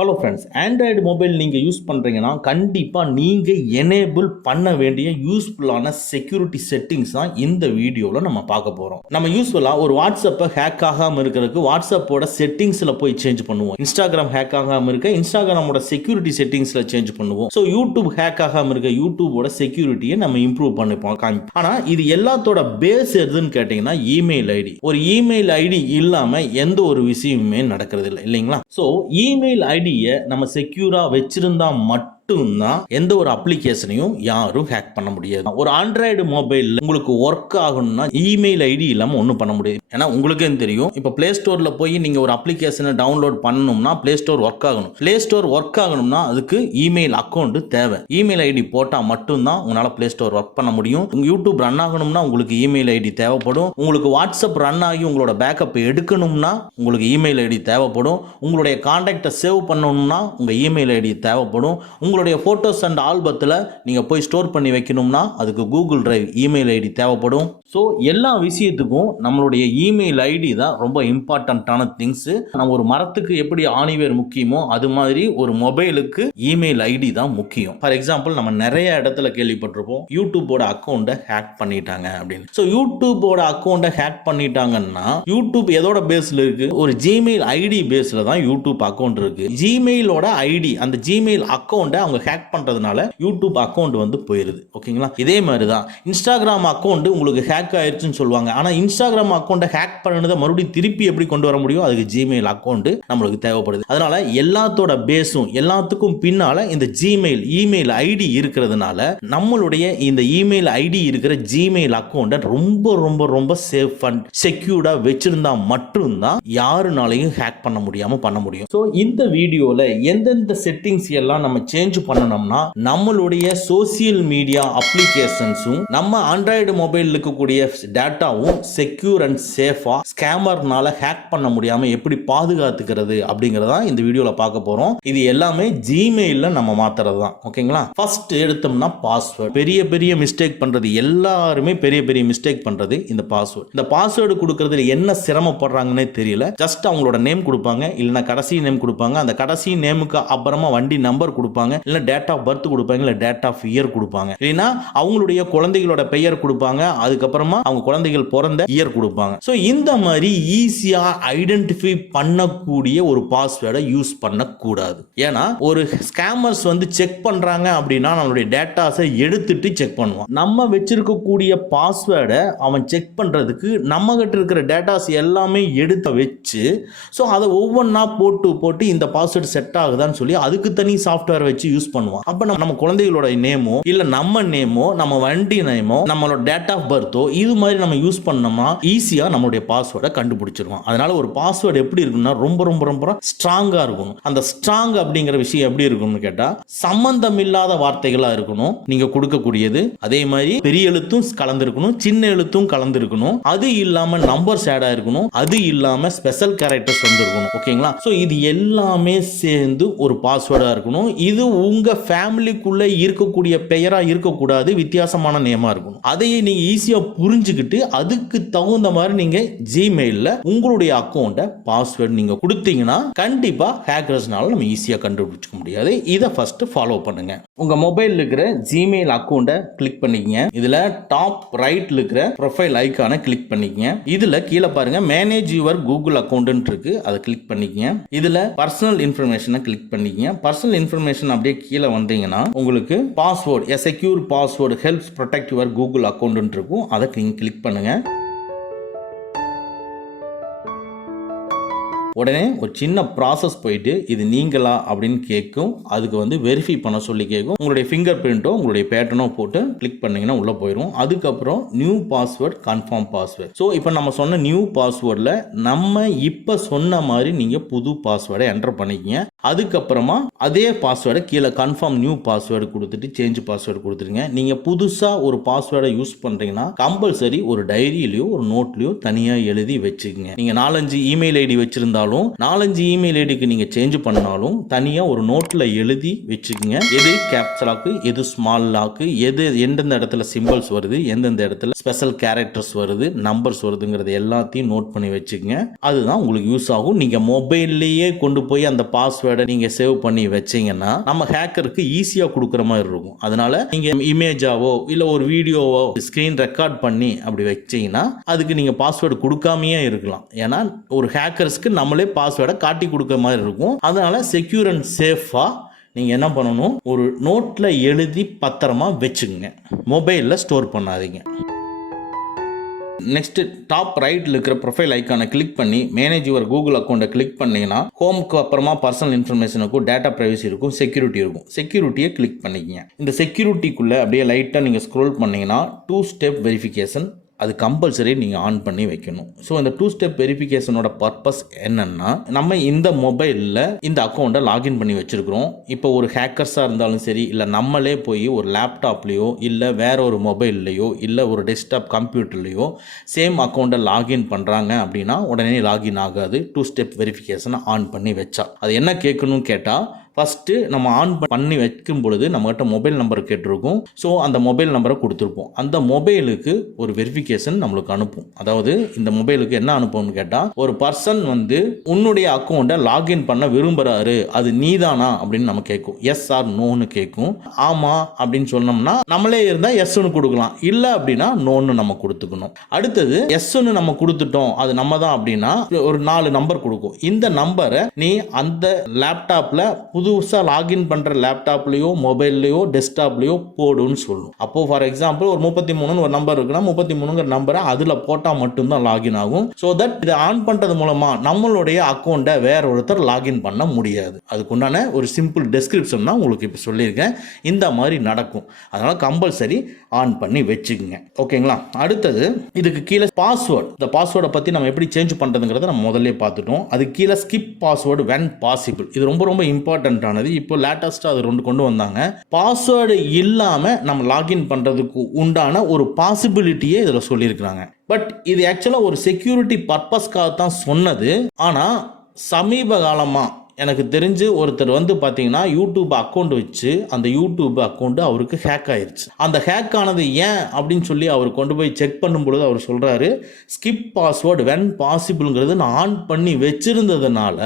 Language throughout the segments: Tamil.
ஹலோ ஃப்ரெண்ட்ஸ், ஆண்ட்ராய்டு மொபைல் நீங்கள் யூஸ் பண்ணுறீங்கன்னா கண்டிப்பாக நீங்கள் எனேபிள் பண்ண வேண்டிய யூஸ்ஃபுல்லான செக்யூரிட்டி செட்டிங்ஸ் தான் இந்த வீடியோவில் நம்ம பார்க்க போகிறோம். நம்ம யூஸ்ஃபுல்லாக ஒரு வாட்ஸ்அப்பை ஹேக் ஆகாமல் இருக்கிறதுக்கு வாட்ஸ்அப்போட செட்டிங்ஸில் போய் சேஞ்ச் பண்ணுவோம். இன்ஸ்டாகிராம் ஹேக் ஆகாமல் இருக்க இன்ஸ்டாகிராமோட செக்யூரிட்டி செட்டிங்ஸில் சேஞ்ச் பண்ணுவோம். ஸோ யூடியூப் ஹேக் ஆகாமல் இருக்க யூடியூபோட செக்யூரிட்டியை நம்ம இம்ப்ரூவ் பண்ணிப்போம். ஆனால் இது எல்லாத்தோட பேஸ் எதுன்னு கேட்டிங்கன்னா இமெயில் ஐடி. ஒரு இமெயில் ஐடி இல்லாமல் எந்த ஒரு விஷயமுமே நடக்கிறது இல்லை இல்லைங்களா? ஸோ இமெயில் ஐடியை நம்ம செக்யூரா வச்சிருந்தா மட்டும்தான் எந்த ஒரு அப்ளிகேஷனையும் யாரும் ஹேக் பண்ண முடியாது. ஒரு ஆண்ட்ராய்டு மொபைல் உங்களுக்கு ஒர்க் ஆகணும்னா இமெயில் ஐடி இல்லாம ஒன்றும் பண்ண முடியாது. ஏன்னா உங்களுக்கே தெரியும், இப்போ பிளே ஸ்டோர்ல போய் நீங்க ஒரு அப்ளிகேஷனை டவுன்லோட் பண்ணணும்னா பிளே ஸ்டோர் ஒர்க் ஆகணும். பிளே ஸ்டோர் ஒர்க் ஆகணும்னா அதுக்கு இமெயில் அக்கௌண்ட் தேவை. இமெயில் ஐடி போட்டா மட்டும்தான் உங்களால பிளே ஸ்டோர் ஒர்க் பண்ண முடியும். உங்க யூடியூப் ரன் ஆகணும்னா உங்களுக்கு இமெயில் ஐடி தேவைப்படும். உங்களுக்கு வாட்ஸ்அப் ரன் ஆகி உங்களோட பேக்கப் எடுக்கணும்னா உங்களுக்கு இமெயில் ஐடி தேவைப்படும். உங்களுடைய கான்டாக்டை சேவ் பண்ணணும்னா உங்க இமெயில் ஐடி தேவைப்படும். உங்களுடைய போட்டோஸ் அண்ட் ஆல்பத்தில் நீங்கள் போய் ஸ்டோர் பண்ணி வைக்கணும்னா அதுக்கு கூகுள் டிரைவ் இமெயில் ஐடி தேவைப்படும். ஸோ எல்லா விஷயத்துக்கும் நம்மளுடைய இமெயில் ஐடி தான் ரொம்ப இம்பார்ட்டண்ட்டான திங்ஸ். நம்ம ஒரு மரத்துக்கு எப்படி ஆணிவேர் முக்கியமோ அது மாதிரி ஒரு மொபைலுக்கு இமெயில் ஐடி தான் முக்கியம். ஃபார் எக்ஸாம்பிள், நம்ம நிறைய இடத்துல கேள்விப்பட்டிருப்போம் யூடியூபோட அக்கௌண்ட்டை ஹேக் பண்ணிட்டாங்க அப்படின்னு. ஸோ யூடியூபோட அக்கௌண்ட்டை ஹேக் பண்ணிட்டாங்கன்னா யூடியூப் எதோட பேஸ்ல இருக்கு? ஒரு ஜிமெயில் ஐடி பேஸ்ல தான் யூடியூப் அக்கௌண்ட் இருக்கு. ஜிமெயிலோட ஐடி, அந்த ஜிமெயில் அக்கௌண்ட்டை அவங்க ஹேக் பண்றதுனால யூடியூப் அக்கௌண்ட் வந்து போயிருது. ஓகேங்களா? இதே மாதிரி தான் இன்ஸ்டாகிராம் அக்கௌண்ட் உங்களுக்கு ஹேக் ஆயிருச்சுன்னு சொல்லுவாங்க. ஆனா இன்ஸ்டாகிராம் அக்கௌண்ட்டை ஹேக் பண்ணதை மறுபடியும் திருப்பி எப்படி கொண்டு வர முடியும்? அதுக்கு ஜிமெயில் அக்கௌண்ட் நம்மளுக்கு தேவைப்படுது. அதனால எல்லாத்தோட பேஸும் எல்லாத்துக்கும் பின்னால இந்த ஜிமெயில் இமெயில் ஐடி இருக்கிறதுனால நம்மளுடைய இந்த இமெயில் ஐடி இருக்கிற ஜிமெயில் அக்கௌண்ட்டை ரொம்ப ரொம்ப ரொம்ப சேஃப் அண்ட் செக்யூர்டா வச்சிருந்தா மட்டும்தான் யாருனாலையும் ஹேக் பண்ண முடியாம பண்ண முடியும். ஸோ இந்த வீடியோல எந்தெந்த செட்டிங்ஸ் எல்லாம் நம்ம சேஞ்ச் பண்ணணும்னா நம்மளுடைய சோசியல் மீடியா அப்ளிகேஷன்ஸும் நம்ம ஆண்ட்ராய்டு மொபைல் இருக்கக்கூடிய டேட்டாவும் செக்யூர் அண்ட் சேஃபா ஸ்கேமர்னால ஹேக் பண்ண முடியாம எப்படி பாதுகாத்துக்கிறது அப்படிங்கறத இந்த வீடியோல பார்க்க போறோம். இது எல்லாமே ஜிமெயில்ல நம்ம மாத்துறது தான். ஓகேங்களா? ஃபர்ஸ்ட் எடுத்தோம்னா பாஸ்வேர்ட். பெரிய பெரிய மிஸ்டேக் பண்றது, எல்லாருமே பெரிய பெரிய மிஸ்டேக் பண்றது இந்த பாஸ்வேர்ட். இந்த பாஸ்வேர்டு கொடுக்கறதுல என்ன சிரமப்படுறாங்கன்னே தெரியல. ஜஸ்ட் அவங்களோட நேம் கொடுப்பாங்க, இல்லைன்னா கடைசி நேம் கொடுப்பாங்க. அந்த கடைசி நேமுக்கு அப்புறமா வண்டி நம்பர் கொடுப்பாங்க, இல்ல டேட் ஆஃப் பர்த் கொடுப்பாங்க, இல்ல டேட் ஆஃப் இயர் கொடுப்பாங்க, இல்லைன்னா அவங்களுடைய குழந்தைகளோட பெயர் கொடுப்பாங்க, அதுக்கப்புறமா அவங்க குழந்தைகள் பிறந்த இயர் கொடுப்பாங்க. ஸோ இந்த மாதிரி ஈஸியா ஐடென்டிஃபை பண்ணக்கூடிய ஒரு பாஸ்வேர்டை யூஸ் பண்ணக்கூடாது. ஏன்னா ஒரு ஸ்கேமர்ஸ் வந்து செக் பண்றாங்க அப்படின்னா நம்மளுடைய டேட்டாஸை எடுத்துட்டு செக் பண்ணுவான். நம்ம வச்சிருக்கக்கூடிய பாஸ்வேர்டை அவன் செக் பண்றதுக்கு நம்ம கிட்ட இருக்கிற டேட்டாஸ் எல்லாமே எடுத்து வச்சு ஸோ அதை ஒவ்வொன்றா போட்டு போட்டு இந்த பாஸ்வேர்டு செட் ஆகுதான்னு சொல்லி அதுக்கு தனி சாஃப்ட்வேர் வச்சு யூஸ் பண்ணுவோம். அப்ப நம்ம குழந்தைகளோட நேமோ இல்ல நம்ம நேமோ நம்ம வண்டி நேமோ நம்மளோட டேட் ஆஃப் பர்த்தோ இது மாதிரி நம்ம யூஸ் பண்ணோம்னா ஈஸியா நம்மளுடைய பாஸ்வேர்டை கண்டுபிடிச்சிருவோம். அதனால ஒரு பாஸ்வேர்டு எப்படி இருக்குன்னா ரொம்ப ரொம்ப ரொம்ப ஸ்ட்ராங்கா இருக்கணும். அந்த ஸ்ட்ராங் அப்படிங்கிற விஷயம் எப்படி இருக்கணும்னு கேட்டா சம்பந்தம் இல்லாத வார்த்தைகளா இருக்கணும் நீங்க கொடுக்கக்கூடியது. அதே மாதிரி பெரிய எழுத்தும் கலந்துருக்கணும், சின்ன எழுத்தும் கலந்துருக்கணும். அது இல்லாம நம்பர்ஸ் ஆட் ஆயிருக்கணும், அது இல்லாம ஸ்பெஷல் கேரக்டர்ஸ் வந்துருக்கணும். ஓகேங்களா? சோ இது எல்லாமே சேர்ந்து ஒரு பாஸ்வேர்டா இருக்கணும். இது உங்க ஃபேமிலிக்குள்ள இருக்கக்கூடிய பெயரா இருக்கக்கூடாது, வித்தியாசமான நேமா இருக்கணும். அதையே நீங்க ஈஸியா புரிஞ்சுக்கிட்டு அதுக்கு தகுந்த மாதிரி நீங்க ஜிமெயில்ல உங்களுடைய அக்கௌண்ட்டை பாஸ்வேர்டு நீங்க கொடுத்தீங்கன்னா கண்டிப்பா ஹேக்கர்ஸ்னால நம்ம ஈஸியா கண்டுபிடிச்சிக்க முடியாது. இதை ஃபர்ஸ்ட் ஃபாலோ பண்ணுங்க. உங்க மொபைல்ல இருக்கிற ஜிமெயில் அக்கௌண்ட்டை கிளிக் பண்ணிக்கங்க. இதுல டாப் ரைட்ல இருக்கிற ப்ரொஃபைல் ஐகானை கிளிக் பண்ணிக்கங்க. இதுல கீழே பாருங்க மேனேஜ் யுவர் கூகுள் அக்கௌண்ட் இருக்கு, அதை கிளிக் பண்ணிக்கங்க. இதுல பர்சனல் இன்ஃபர்மேஷனை கிளிக் பண்ணிக்கங்க. பர்சனல் இன்ஃபர்மேஷன் அப்படியே கீழே வந்தீங்கன்னா உங்களுக்கு password a secure password helps protect your Google account இருக்கும், அதை நீங்க கிளிக் பண்ணுங்க. உடனே ஒரு சின்ன ப்ராசஸ் போயிட்டு இது நீங்களா அப்படின்னு கேட்கும். அதுக்கு வந்து வெரிஃபை பண்ண சொல்லி கேட்கும். உங்களுடைய ஃபிங்கர் பிரிண்டோ உங்களுடைய பேட்டர்னோ போட்டு கிளிக் பண்ணீங்கன்னா உள்ள போயிடும். அதுக்கப்புறம் new password confirm password. So இப்போ நம்ம சொன்ன நியூ பாஸ்வேர்டில் நம்ம இப்போ சொன்ன மாதிரி நீங்கள் புது பாஸ்வேர்டை என்டர் பண்ணிக்கங்க. அதுக்கப்புறமா அதே பாஸ்வேர்டை கீழே கன்ஃபார்ம் நியூ பாஸ்வேர்டு கொடுத்துட்டு சேஞ்ச் பாஸ்வேர்டு கொடுத்துருங்க. நீங்கள் புதுசாக ஒரு பாஸ்வேர்டை யூஸ் பண்ணுறீங்கன்னா கம்பல்சரி ஒரு டைரியிலையோ ஒரு நோட்லையோ தனியாக எழுதி வச்சுக்கோங்க. நீங்கள் 4-5 இமெயில் ஐடி வச்சிருந்தாலும் பண்ணாலும் 4-5 இமெயில் ஐடிக்கு நீங்கள் சேஞ்ச் பண்ணாலும் தனியாக ஒரு நோட்டில் எழுதி வச்சுக்கோங்க. எது கேப்ஸ் லாக்கு, எது ஸ்மால் லாக்கு, எது எந்தெந்த இடத்துல சிம்பிள்ஸ் வருது, எந்தெந்த இடத்துல ஸ்பெஷல் கேரக்டர்ஸ் வருது, நம்பர்ஸ் வருதுங்கிறது எல்லாத்தையும் நோட் பண்ணி வச்சுக்கோங்க. அதுதான் உங்களுக்கு யூஸ் ஆகும். நீங்கள் மொபைல்லையே கொண்டு போய் அந்த பாஸ்வேர்டை நீங்கள் சேவ் பண்ணி வச்சீங்கன்னா நம்ம ஹேக்கருக்கு ஈஸியாக கொடுக்குற மாதிரி இருக்கும். அதனால நீங்கள் இமேஜாவோ இல்லை ஒரு வீடியோவோ ஸ்க்ரீன் ரெக்கார்ட் பண்ணி அப்படி வச்சீங்கன்னா அதுக்கு நீங்கள் பாஸ்வேர்டு கொடுக்காமையே இருக்கலாம். ஏன்னா ஒரு ஹேக்கர்ஸ்க்கு நம்மளே பாஸ்வேர்டை காட்டி கொடுக்குற மாதிரி இருக்கும். அதனால செக்யூர் அண்ட் சேஃபாக நீங்கள் என்ன பண்ணணும், ஒரு நோட்டில் எழுதி பத்திரமா வச்சுக்கோங்க, மொபைலில் ஸ்டோர் பண்ணாதீங்க. நெக்ஸ்ட் டாப் ரைட்டில் இருக்கிற ப்ரொஃபைல் ஐக்கானை கிளிக் பண்ணி மேனேஜ் யுவர் கூகுள் அக்கௌண்ட்டை கிளிக் பண்ணீங்கன்னா ஹோம்க்கு அப்புறமா பர்சனல் இன்ஃபர்மேஷனுக்கும் டேட்டா ப்ரைவசி இருக்கும், செக்யூரிட்டி இருக்கும். செக்யூரிட்டியை கிளிக் பண்ணிக்கங்க. இந்த செக்யூரிட்டிக்குள்ளே அப்படியே லைட்டாக நீங்கள் ஸ்க்ரோல் பண்ணீங்கன்னா 2 ஸ்டெப் வெரிஃபிகேஷன் அது கம்பல்சரி நீங்கள் ஆன் பண்ணி வைக்கணும். ஸோ இந்த 2 ஸ்டெப் வெரிஃபிகேஷனோட பர்பஸ் என்னன்னா, நம்ம இந்த மொபைலில் இந்த அக்கௌண்ட்டை லாகின் பண்ணி வச்சுருக்கிறோம். இப்போ ஒரு ஹேக்கர்ஸாக இருந்தாலும் சரி, இல்லை நம்மளே போய் ஒரு லேப்டாப்லேயோ இல்லை வேற ஒரு மொபைல்லையோ இல்லை ஒரு டெஸ்க்டாப் கம்ப்யூட்டர்லேயோ சேம் அக்கௌண்ட்டை லாகின் பண்ணுறாங்க அப்படின்னா உடனே லாகின் ஆகாது. 2 ஸ்டெப் வெரிஃபிகேஷனை ஆன் பண்ணி வச்சா அது என்ன கேட்கணும்னு கேட்டால், ஃபஸ்ட்டு நம்ம ஆன் பண்ணி வைக்கும் பொழுது நம்மகிட்ட மொபைல் நம்பர் கேட்டிருக்கும். ஸோ அந்த மொபைல் நம்பரை கொடுத்துருப்போம். அந்த மொபைலுக்கு ஒரு வெரிஃபிகேஷன் நம்மளுக்கு அனுப்பும். அதாவது இந்த மொபைலுக்கு என்ன அனுப்பும்னு கேட்டால், ஒரு பர்சன் வந்து உன்னுடைய அக்கௌண்ட்டை லாகின் பண்ண விரும்புகிறாரு, அது நீதானா அப்படின்னு நம்ம கேட்கும். எஸ் ஆர் நோன்னு கேட்கும். ஆமாம் அப்படின்னு சொன்னோம்னா நம்மளே இருந்தால் எஸ்ன்னு கொடுக்கலாம், இல்லை அப்படின்னா நோன்னு நம்ம கொடுத்துக்கணும். அடுத்தது எஸ்ன்னு நம்ம கொடுத்துட்டோம், அது நம்ம தான் அப்படின்னா ஒரு 4 நம்பர் கொடுக்கும். இந்த நம்பரை நீ அந்த லேப்டாப்பில் புதுசாக லாகின் பண்ணுற லேப்டாப்லேயோ மொபைல்லையோ டெஸ்க்டாப்லேயோ போடுன்னு சொல்லும். அப்போ ஃபார் எக்ஸாம்பிள் ஒரு 33 ஒரு நம்பர் இருக்குன்னா 33ங்கிற நம்பரை அதில் போட்டால் மட்டும்தான் லாகின் ஆகும். ஸோ தட் இதை ஆன் பண்ணுறது மூலமாக நம்மளுடைய அக்கௌண்ட்டை வேற ஒருத்தர் லாகின் பண்ண முடியாது. அதுக்குண்டான ஒரு சிம்பிள் டெஸ்கிரிப்ஷன் தான் உங்களுக்கு இப்போ சொல்லியிருக்கேன். இந்த மாதிரி நடக்கும். அதனால் கம்பல்சரி ஆன் பண்ணி வச்சுக்கோங்க. ஓகேங்களா? அடுத்தது இதுக்கு கீழே பாஸ்வேர்டு. இந்த பாஸ்வேர்டை பற்றி நம்ம எப்படி சேஞ்ச் பண்ணுறதுங்கிறத நம்ம முதல்ல பார்த்துட்டோம். அது கீழே ஸ்கிப் பாஸ்வேர்டு வென் பாசிபிள். இது ரொம்ப ரொம்ப இம்பார்ட்டன்ட் ஆனது. இப்போ லேட்டஸ்ட்டாக அது 2 கொண்டு வந்தாங்க. பாஸ்வேர்டு இல்லாமல் நம்ம லாகின் பண்ணுறதுக்கு உண்டான ஒரு பாசிபிலிட்டியே இதில் சொல்லியிருக்கிறாங்க. பட் இது ஆக்சுவலாக ஒரு செக்யூரிட்டி பர்பஸ்க்காக தான் சொன்னது. ஆனால் சமீப காலமாக எனக்கு தெரிஞ்சு ஒருத்தர் வந்து பார்த்தீங்கன்னா யூடியூப் அக்கௌண்ட் வச்சு அந்த யூடியூப் அக்கௌண்ட் அவருக்கு ஹேக் ஆயிடுச்சு. அந்த ஹேக் ஆனது ஏன் அப்படின்னு சொல்லி அவர் கொண்டு போய் செக் பண்ணும்பொழுது அவர் சொல்கிறாரு, ஸ்கிப் பாஸ்வேர்டு வென் பாசிபிள்ங்கிறது நான் ஆன் பண்ணி வச்சிருந்ததுனால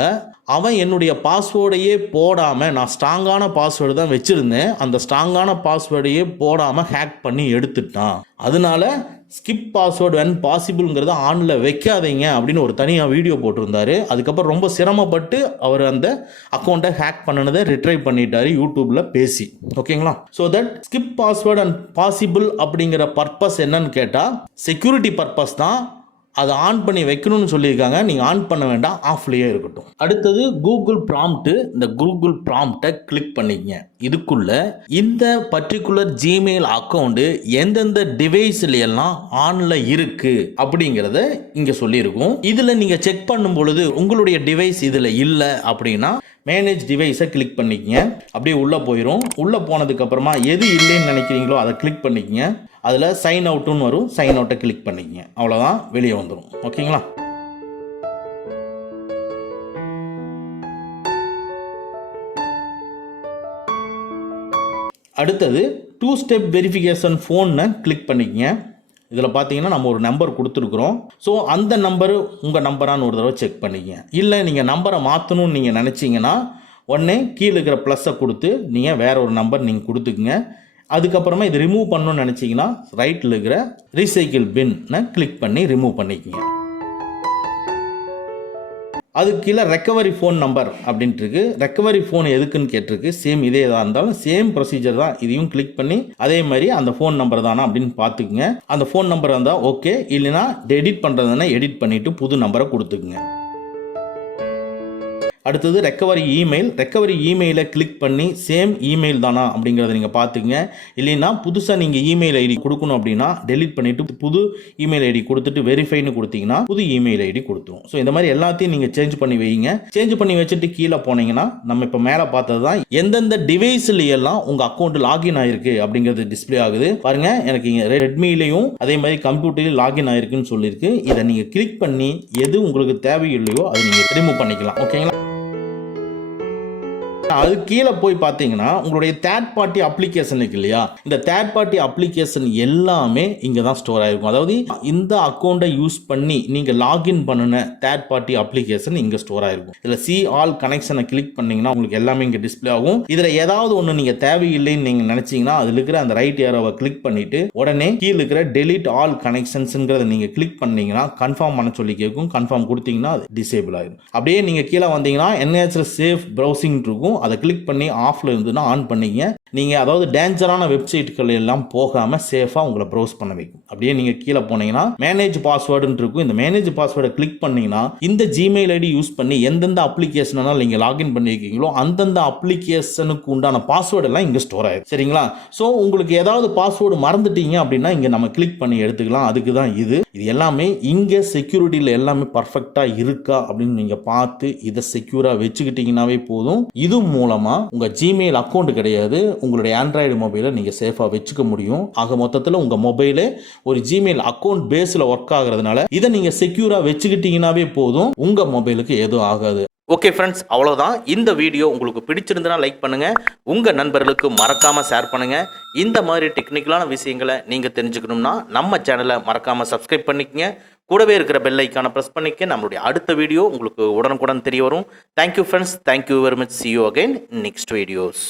அவன் என்னுடைய பாஸ்வேர்டையே போடாமல், நான் ஸ்ட்ராங்கான பாஸ்வேர்டு தான் வச்சுருந்தேன், அந்த ஸ்ட்ராங்கான பாஸ்வேர்டையே போடாமல் ஹேக் பண்ணி எடுத்துட்டான். அதனால ஸ்கிப் பாஸ்வேர்டு வென் பாசிபிள்ங்கிறத ஆனில் வைக்காதீங்க அப்படின்னு ஒரு தனியாக வீடியோ போட்டிருந்தாரு. அதுக்கப்புறம் ரொம்ப சிரமப்பட்டு அவர் அந்த அக்கௌண்ட்டை ஹேக் பண்ணினதை ரிட்ரைவ் பண்ணிட்டாரு யூடியூப்பில் பேசி. ஓகேங்களா? So that skip password and possible அப்படிங்கிற பர்பஸ் என்னன்னு கேட்டால் செக்யூரிட்டி பர்பஸ் தான். அதை ஆன் பண்ணி வைக்கணும்னு சொல்லியிருக்காங்க. நீங்கள் ஆன் பண்ண வேண்டாம், ஆஃப்லேயே இருக்கட்டும். அடுத்தது கூகுள் ப்ராம்ப்ட். இந்த கூகுள் ப்ராம்ப்டை கிளிக் பண்ணிக்கங்க. இதுக்குள்ள இந்த பர்டிகுலர் ஜிமெயில் அக்கௌண்ட் எந்தெந்த டிவைஸ்ல எல்லாம் ஆன்ல இருக்கு அப்படிங்கிறத இங்க சொல்லியிருக்கும். இதுல நீங்க செக் பண்ணும் பொழுது உங்களுடைய டிவைஸ் இதுல இல்லை அப்படின்னா மேனேஜ் டிவைஸை கிளிக் பண்ணிக்கங்க. அப்படியே உள்ளே போயிடும். உள்ளே போனதுக்கு அப்புறமா எது இல்லைன்னு நினைக்கிறீங்களோ அதை கிளிக் பண்ணிக்கங்க. அதில் சைன் அவுட்டுன்னு வரும், சைன் அவுட்டை கிளிக் பண்ணிக்கங்க. அவ்வளோதான், வெளியே வந்துடும். ஓகேங்களா? அடுத்தது 2 ஸ்டெப் வெரிஃபிகேஷன் ஃபோனை கிளிக் பண்ணிக்கங்க. இதில் பார்த்தீங்கன்னா நம்ம ஒரு நம்பர் கொடுத்துருக்குறோம். ஸோ அந்த நம்பரு உங்கள் நம்பரான்னு ஒரு தடவை செக் பண்ணிக்கங்க. இல்லை நீங்கள் நம்பரை மாற்றணும்னு நீங்கள் நினச்சிங்கன்னா உடனே கீழே இருக்கிற ப்ளஸ்ஸை கொடுத்து நீங்கள் வேற ஒரு நம்பர் நீங்கள் கொடுத்துக்குங்க. அதுக்கப்புறமா இது ரிமூவ் பண்ணணும்னு நினச்சிங்கன்னா ரைட்டில் இருக்கிற ரீசைக்கிள் பின்னை கிளிக் பண்ணி ரிமூவ் பண்ணிக்கங்க. அதுக்கு கீழே ரெக்கவரி ஃபோன் நம்பர் அப்படின்ட்டு இருக்கு. ரெக்கவரி ஃபோன் எதுக்குன்னு கேட்டிருக்கு. சேம் இதே தான் இருந்தாலும் சேம் ப்ரொசீஜர் தான். இதையும் கிளிக் பண்ணி அதே மாதிரி அந்த ஃபோன் நம்பர் தானா அப்படின்னு பார்த்துக்குங்க. அந்த ஃபோன் நம்பர் இருந்தால் ஓகே, இல்லைனா எடிட் பண்ணுறதுனா எடிட் பண்ணிவிட்டு புது நம்பரை கொடுத்துக்குங்க. அடுத்தது ரெக்கவரி இமெயிலை கிளிக் பண்ணி சேம் இமெயில் தானா அப்படிங்கிறத நீங்கள் பார்த்துங்க. இல்லைன்னா புதுசாக நீங்கள் இமெயில் ஐடி கொடுக்கணும் அப்படின்னா டெலிட் பண்ணிவிட்டு புது இமெயில் ஐடி கொடுத்துட்டு வெரிஃபைன்னு கொடுத்தீங்கன்னா புது இமெயில் ஐடி கொடுத்துரும். ஸோ இந்த மாதிரி எல்லாத்தையும் நீங்கள் சேஞ்ச் பண்ணி வைங்க. சேஞ்ச் பண்ணி வச்சுட்டு கீழே போனீங்கன்னா நம்ம இப்போ மேலே பார்த்தது தான் எந்தெந்த டிவைஸ்ல எல்லாம் உங்கள் அக்கௌண்ட் லாகின் ஆயிருக்கு அப்படிங்கிறது டிஸ்பிளே ஆகுது பாருங்க. எனக்கு இங்கே ரெட்மிலையும் அதே மாதிரி கம்ப்யூட்டர்லையும் லாகின் ஆயிருக்குன்னு சொல்லியிருக்கு. இதை நீங்கள் கிளிக் பண்ணி எது உங்களுக்கு தேவையில்லையோ அதை நீங்கள் ரிமூவ் பண்ணிக்கலாம். ஓகேங்களா? அது கீழே போய் பார்த்தீங்கன்னா உங்களுடைய தேர்ட் பார்ட்டி அப்ளிகேஷன் இருக்கு இல்லையா, இந்த தேர்ட் பார்ட்டி அப்ளிகேஷன் எல்லாமே இங்கே தான் ஸ்டோர் ஆகிருக்கும். அதாவது இந்த அக்கௌண்ட்டை யூஸ் பண்ணி நீங்கள் லாகின் பண்ணின தேர்ட் பார்ட்டி அப்ளிகேஷன் இங்கே ஸ்டோர் ஆகிருக்கும். இதில் சி ஆல் கனெக்ஷனை கிளிக் பண்ணீங்கன்னா உங்களுக்கு எல்லாமே இங்கே டிஸ்பிளே ஆகும். இதில் ஏதாவது ஒன்று நீங்கள் தேவையில்லைன்னு நீங்கள் நினச்சிங்கன்னா அதில் இருக்கிற அந்த ரைட் ஏரோவை கிளிக் பண்ணிட்டு உடனே கீழே இருக்கிற டெலிட் ஆல் கனெக்ஷன்ஸ்ங்கிறத நீங்கள் கிளிக் பண்ணீங்கன்னா கன்ஃபார்ம் பண்ண சொல்லி கேட்கும். கன்ஃபார்ம் கொடுத்தீங்கன்னா அது டிசேபிள் ஆகிடும். அப்படியே நீங்கள் கீழே வந்தீங்கன்னா என்ஹெச்எல் சேஃப் ப்ரௌசிங் இருக்கும். அதை கிளிக் பண்ணி ஆஃப்ல இருந்துன்னா ஆன் பண்ணிங்க. நீங்கள் அதாவது டேஞ்சரான வெப்சைட்டுகள் எல்லாம் போகாமல் சேஃபாக உங்களை ப்ரௌஸ் பண்ண வைக்கும். அப்படியே நீங்கள் கீழே போனீங்கன்னா மேனேஜ் பாஸ்வேர்டுன்னு இருக்கும். இந்த மேனேஜ் பாஸ்வேர்டை கிளிக் பண்ணீங்கன்னா இந்த ஜிமெயில் ஐடி யூஸ் பண்ணி எந்தெந்த அப்ளிகேஷனால் நீங்கள் லாகின் பண்ணியிருக்கீங்களோ அந்தந்த அப்ளிகேஷனுக்கு உண்டான பாஸ்வேர்டு எல்லாம் இங்கே ஸ்டோர் ஆயிடும். சரிங்களா? ஸோ உங்களுக்கு ஏதாவது பாஸ்வேர்டு மறந்துட்டீங்க அப்படின்னா இங்கே நம்ம கிளிக் பண்ணி எடுத்துக்கலாம். அதுக்கு தான் இது எல்லாமே இங்கே செக்யூரிட்டியில் எல்லாமே பர்ஃபெக்டாக இருக்கா அப்படின்னு நீங்கள் பார்த்து இதை செக்யூராக வச்சுக்கிட்டீங்கன்னாவே போதும். இது மூலமாக உங்கள் ஜிமெயில் அக்கௌண்ட் கிடையாது, உங்களுடைய ஆண்ட்ராய்டு மொபைலை நீங்கள் சேஃபாக வச்சுக்க முடியும். ஆக மொத்தத்தில் உங்கள் மொபைலே ஒரு ஜிமெயில் அக்கௌண்ட் பேஸில் ஒர்க் ஆகுறதுனால இதை நீங்கள் செக்யூராக வச்சுக்கிட்டீங்கன்னாவே போதும். உங்கள் மொபைலுக்கு எதுவும் ஆகாது. ஓகே ஃப்ரெண்ட்ஸ், அவ்வளோதான். இந்த வீடியோ உங்களுக்கு பிடிச்சிருந்தனா லைக் பண்ணுங்கள், உங்கள் நண்பர்களுக்கு மறக்காமல் ஷேர் பண்ணுங்கள். இந்த மாதிரி டெக்னிக்கலான விஷயங்களை நீங்கள் தெரிஞ்சுக்கணும்னா நம்ம சேனலை மறக்காமல் சப்ஸ்கிரைப் பண்ணிக்கங்க. கூடவே இருக்கிற பெல் ஐக்கானை ப்ரெஸ் பண்ணிக்க. நம்மளுடைய அடுத்த வீடியோ உங்களுக்கு உடனுக்குடன் தெரிய வரும். Thank you friends, thank you very much. see you again next videos.